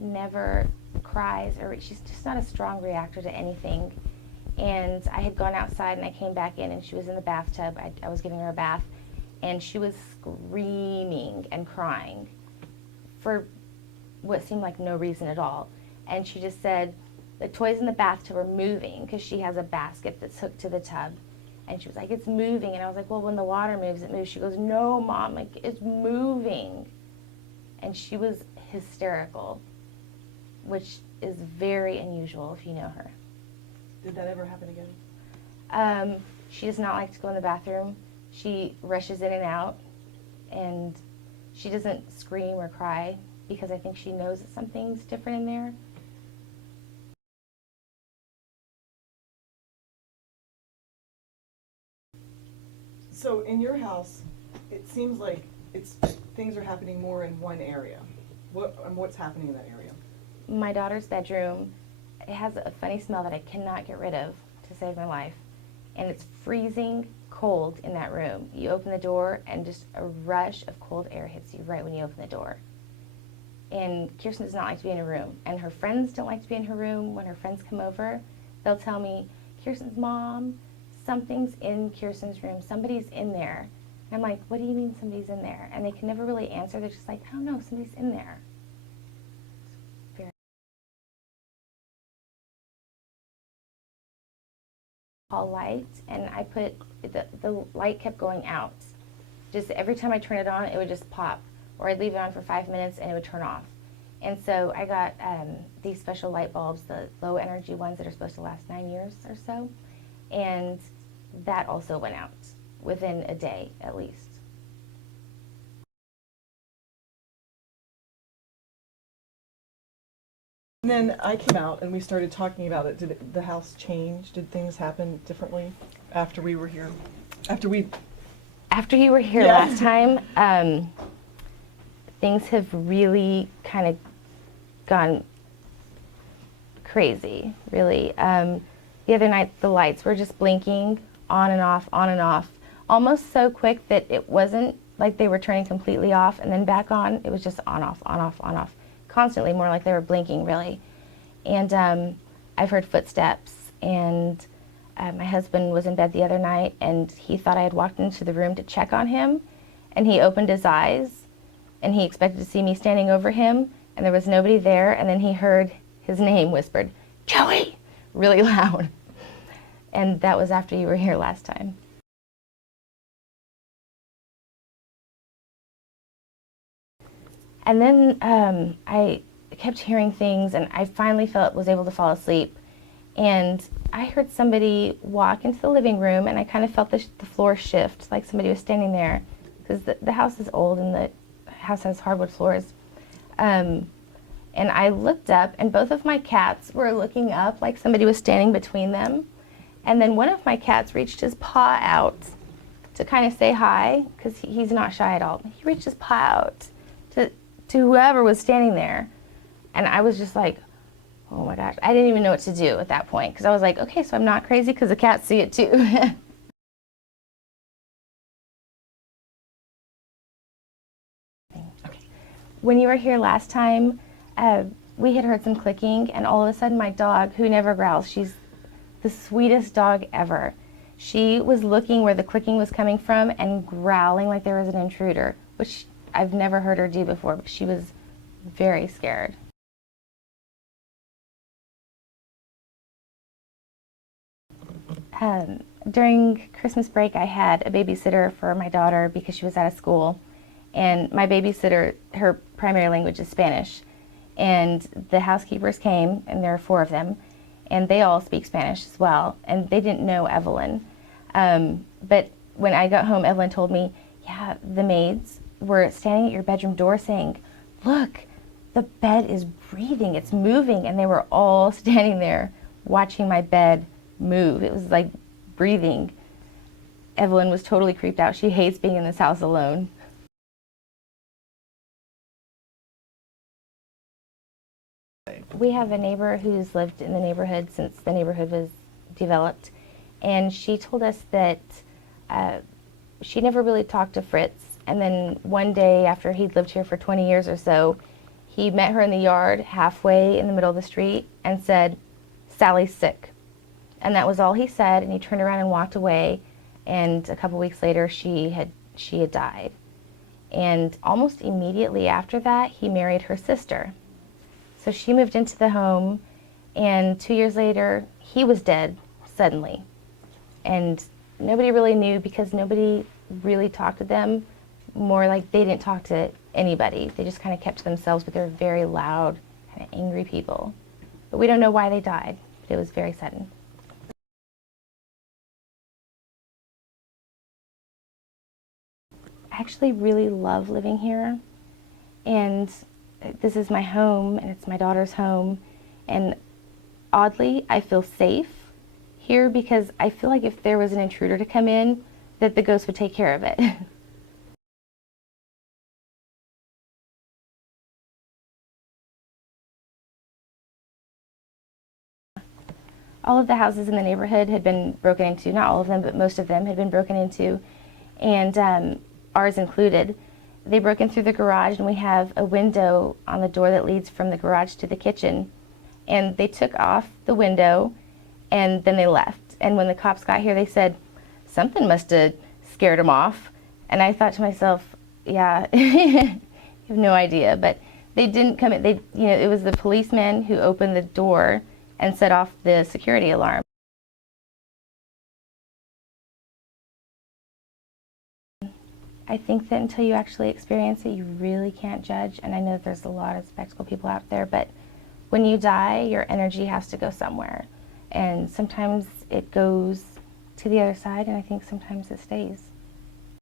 never cries, or she's just not a strong reactor to anything. And I had gone outside and I came back in and she was in the bathtub. I was giving her a bath and she was screaming and crying for what seemed like no reason at all. And she just said the toys in the bathtub are moving because she has a basket that's hooked to the tub. And she was like, it's moving. And I was like, well, when the water moves, it moves. She goes, no, Mom, like it's moving. And she was hysterical, which is very unusual if you know her. Did that ever happen again? She does not like to go in the bathroom. She rushes in and out, and she doesn't scream or cry because I think she knows that something's different in there. So in your house, it seems like things are happening more in one area. What's happening in that area? My daughter's bedroom, it has a funny smell that I cannot get rid of to save my life. And it's freezing cold in that room. You open the door and just a rush of cold air hits you right when you open the door. And Kirsten does not like to be in her room. And her friends don't like to be in her room. When her friends come over, they'll tell me, Kirsten's mom, something's in Kirsten's room. Somebody's in there. And I'm like, what do you mean somebody's in there? And they can never really answer. They're just like, I don't know, somebody's in there. Hall light, and I put the light kept going out. Just every time I turn it on, it would just pop, or I'd leave it on for 5 minutes and it would turn off. And so I got these special light bulbs, the low energy ones that are supposed to last 9 years or so, and that also went out within a day at least. And then I came out and we started talking about it. Did the house change? Did things happen differently after we were here? After you were here last time, things have really kind of gone crazy, really. The other night, the lights were just blinking on and off, almost so quick that it wasn't like they were turning completely off and then back on. It was just on, off, constantly, more like they were blinking, really. And I've heard footsteps, and my husband was in bed the other night, and he thought I had walked into the room to check on him, and he opened his eyes, and he expected to see me standing over him, and there was nobody there, and then he heard his name whispered, Joey, really loud. And that was after you were here last time. And then I kept hearing things, and I finally was able to fall asleep. And I heard somebody walk into the living room, and I kind of felt the floor shift, like somebody was standing there, because the house is old and the house has hardwood floors. And I looked up, and both of my cats were looking up like somebody was standing between them. And then one of my cats reached his paw out to kind of say hi, because he's not shy at all. He reached his paw out to whoever was standing there. And I was just like, oh my gosh. I didn't even know what to do at that point, because I was like, okay, so I'm not crazy because the cats see it too. Okay. When you were here last time, we had heard some clicking, and all of a sudden my dog, who never growls, she's the sweetest dog ever. She was looking where the clicking was coming from and growling like there was an intruder, which I've never heard her do before, but she was very scared. During Christmas break, I had a babysitter for my daughter because she was out of school. And my babysitter, her primary language is Spanish. And the housekeepers came, and there are 4 of them, and they all speak Spanish as well. And they didn't know Evelyn. But when I got home, Evelyn told me, yeah, the maids were standing at your bedroom door saying, look, the bed is breathing, it's moving. And they were all standing there watching my bed move. It was like breathing. Evelyn was totally creeped out. She hates being in this house alone. We have a neighbor who's lived in the neighborhood since the neighborhood was developed, and she told us that she never really talked to Fritz, and then one day after he'd lived here for 20 years or so, He met her in the yard halfway in the middle of the street and said, "Sally's sick." And that was all he said, and he turned around and walked away, and a couple weeks later she had died. And almost immediately after that, he married her sister. So she moved into the home, and 2 years later, he was dead suddenly. And nobody really knew because nobody really talked to them. More like they didn't talk to anybody. They just kind of kept to themselves, but they were very loud, kind of angry people. But we don't know why they died, but it was very sudden. I actually really love living here, and this is my home, and it's my daughter's home, and oddly, I feel safe here because I feel like if there was an intruder to come in, that the ghost would take care of it. All of the houses in the neighborhood had been broken into, not all of them, but most of them had been broken into, and ours included. They broke in through the garage, and we have a window on the door that leads from the garage to the kitchen. And they took off the window, and then they left. And when the cops got here, they said, something must have scared them off. And I thought to myself, yeah, I have no idea. But they didn't come in. It was the policeman who opened the door and set off the security alarm. I think that until you actually experience it, you really can't judge. And I know that there's a lot of spectacle people out there, but when you die, your energy has to go somewhere. And sometimes it goes to the other side, and I think sometimes it stays.